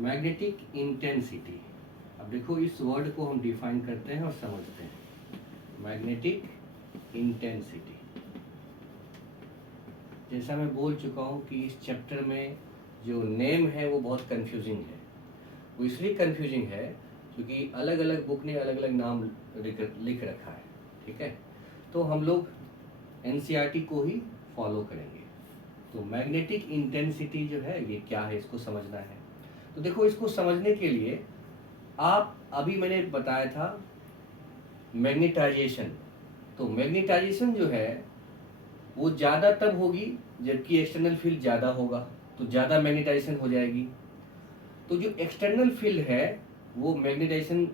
Magnetic intensity. अब देखो इस वर्ड को हम डिफाइन करते हैं और समझते हैं। मैग्नेटिक इंटेंसिटी, जैसा मैं बोल चुका हूँ कि इस चैप्टर में जो नेम है वो बहुत कंफ्यूजिंग है। वो इसलिए कंफ्यूजिंग है क्योंकि अलग अलग बुक ने अलग अलग नाम लिख रखा है, ठीक है। तो हम लोग एनसीईआरटी को ही फॉलो करेंगे। तो मैग्नेटिक इंटेंसिटी जो है ये क्या है, इसको समझना है। तो देखो इसको समझने के लिए आप अभी मैंने बताया था मैग्नेटाइजेशन। तो मैग्नेटाइजेशन जो है वो ज़्यादा तब होगी जबकि एक्सटर्नल फील्ड ज़्यादा होगा, तो ज़्यादा मैग्नेटाइजेशन हो जाएगी। तो जो एक्सटर्नल फील्ड है वो मैग्नेटाइजेशन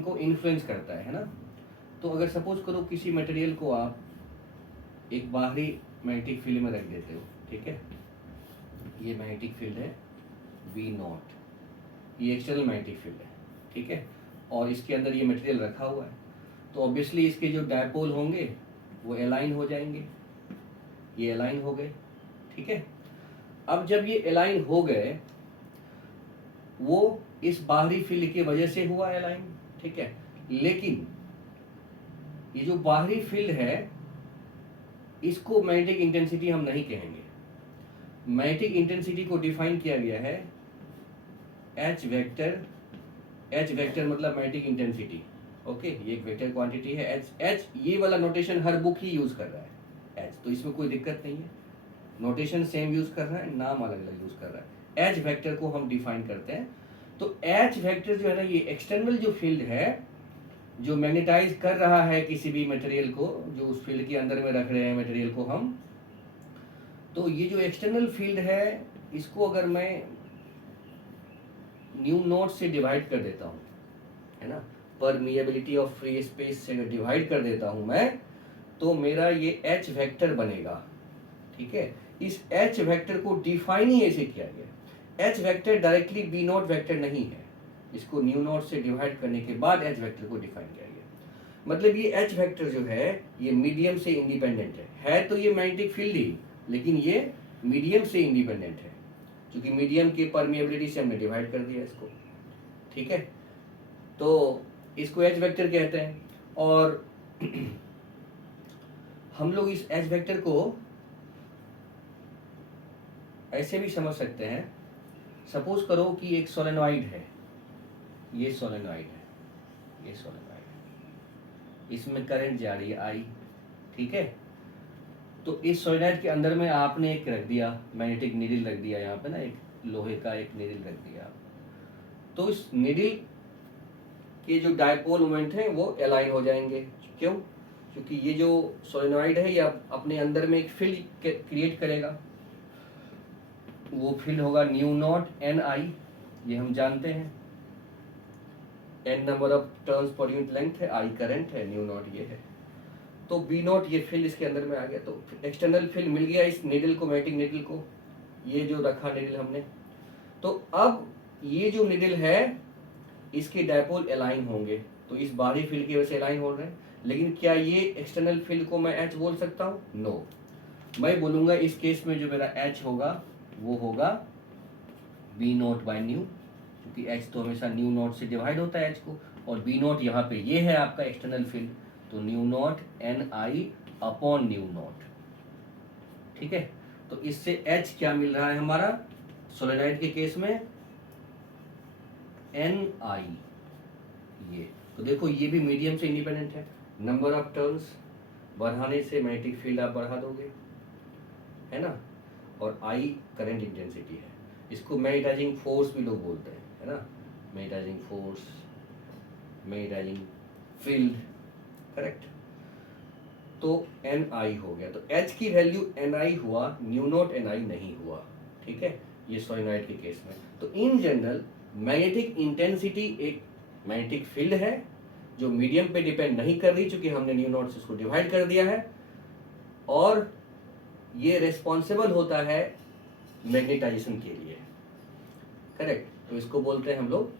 को इन्फ्लुएंस करता है ना। तो अगर सपोज करो किसी मटेरियल को आप एक बाहरी मैग्नेटिक फील्ड में रख देते हो, ठीक है, ये मैग्नेटिक फील्ड है V0, ये एक्सटर्नल मैग्नेटिक फील्ड है, ठीक है, और इसके अंदर ये मटेरियल रखा हुआ है, तो ऑब्वियसली इसके जो डायपोल होंगे वो अलाइन हो जाएंगे, ये अलाइन हो गए, ठीक है। अब जब ये अलाइन हो गए वो इस बाहरी फील्ड की वजह से हुआ अलाइन, ठीक है, लेकिन ये जो बाहरी फील्ड है इसको मैग्नेटिक इंटेंसिटी हम नहीं कहेंगे। मैग्नेटिक इंटेंसिटी को डिफाइन किया गया है H वेक्टर मतलब मैग्नेटिक इंटेंसिटी, ओके, ये एक वेक्टर क्वांटिटी है H। ये वाला नोटेशन हर बुक ही यूज कर रहा है H, तो इसमें कोई दिक्कत नहीं है, नोटेशन सेम यूज कर रहा है, नाम अलग अलग यूज कर रहा है। H वेक्टर को हम डिफाइन करते हैं। तो H वेक्टर जो है ना ये एक्सटर्नल जो फील्ड है जो मैग्नेटाइज कर रहा है किसी भी मटेरियल को, जो उस फील्ड के अंदर में रख रहे हैं मटेरियल को हम, तो ये जो एक्सटर्नल फील्ड है इसको अगर मैं न्यू नोट से डिवाइड कर देता हूँ, है ना, परमिएबिलिटी ऑफ फ्री स्पेस से अगर डिवाइड कर देता हूँ मैं, तो मेरा ये H वेक्टर बनेगा, ठीक है। इस H वेक्टर को डिफाइन ही ऐसे किया गया। H vector directly B note vector नहीं है, इसको न्यू नोट से डिवाइड करने के बाद H वेक्टर को डिफाइन किया गया। मतलब ये H वेक्टर जो है ये मीडियम से इंडिपेंडेंट है तो ये मैग्नेटिक फील्ड ही, लेकिन ये मीडियम से इंडिपेंडेंट है क्योंकि मीडियम की परमिएबिलिटी से हमने डिवाइड कर दिया इसको, ठीक है। तो इसको H वेक्टर कहते हैं। और हम लोग इस H वेक्टर को ऐसे भी समझ सकते हैं, सपोज करो कि एक सोलेनॉइड है, ये सोलेनॉइड है, ये सोलेनॉइड है, इसमें करंट जा रही है I, ठीक है। तो इस सोलेनॉइड के अंदर में आपने एक रख दिया मैग्नेटिक नीडल रख दिया, यहाँ पे ना एक लोहे का एक नीडल रख दिया, तो इस नीडल के जो डायपोल मोमेंट है वो अलाइन हो जाएंगे। क्यों? क्योंकि ये जो सोलेनॉइड है ये अपने अंदर में एक फील्ड क्रिएट करेगा, वो फील्ड होगा न्यू नॉट NI, ये हम जानते हैं, N number of turns per unit length है, I करंट है, न्यू नॉट ये है। तो B नॉट ये फील्ड इसके अंदर में आ गया, तो एक्सटर्नल फील्ड मिल गया इस नीडल को, मैग्नेटिक नीडल को, ये जो रखा नीडल हमने। तो अब ये जो नीडल है इसके डायपोल अलाइन होंगे, तो इस बाहरी फील्ड की वजह से अलाइन हो रहे हैं, लेकिन क्या ये एक्सटर्नल फील्ड को मैं H बोल सकता हूँ? नो, मैं बोलूंगा इस केस में जो मेरा H होगा वो होगा B नॉट बाई न्यू, क्योंकि H तो हमेशा न्यू नॉट से डिवाइड होता है H को, और B नॉट यहाँ पे ये है आपका एक्सटर्नल फील्ड, तो new naught NI upon new not, ठीक है। तो इससे H क्या मिल रहा है हमारा सोलेनॉइड के केस में? NI, ये तो देखो ये भी मीडियम से इंडिपेंडेंट है, नंबर ऑफ टर्न्स बढ़ाने से मैग्नेटिक फील्ड आप बढ़ा दोगे, है ना, और I करंट इंटेंसिटी है, इसको मैग्नेटाइजिंग फोर्स भी लोग बोलते हैं, है ना, magnetising force, magnetising field, correct. तो NI हो गया, तो H की वैल्यू NI हुआ, न्यू नॉट NI नहीं हुआ, ठीक है, ये सोलेनॉइड के केस में। तो इन जनरल मैग्नेटिक इंटेंसिटी एक मैग्नेटिक फील्ड है जो मीडियम पे डिपेंड नहीं कर रही, चूंकि हमने न्यू नॉट से उसको डिवाइड कर दिया है, और ये रिस्पॉन्सिबल होता है मैग्नेटाइजेशन के लिए, करेक्ट। तो इसको बोलते हैं हम लोग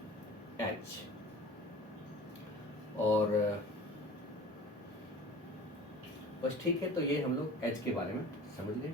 H। और बस ठीक है, तो ये हम लोग H के बारे में समझ गए।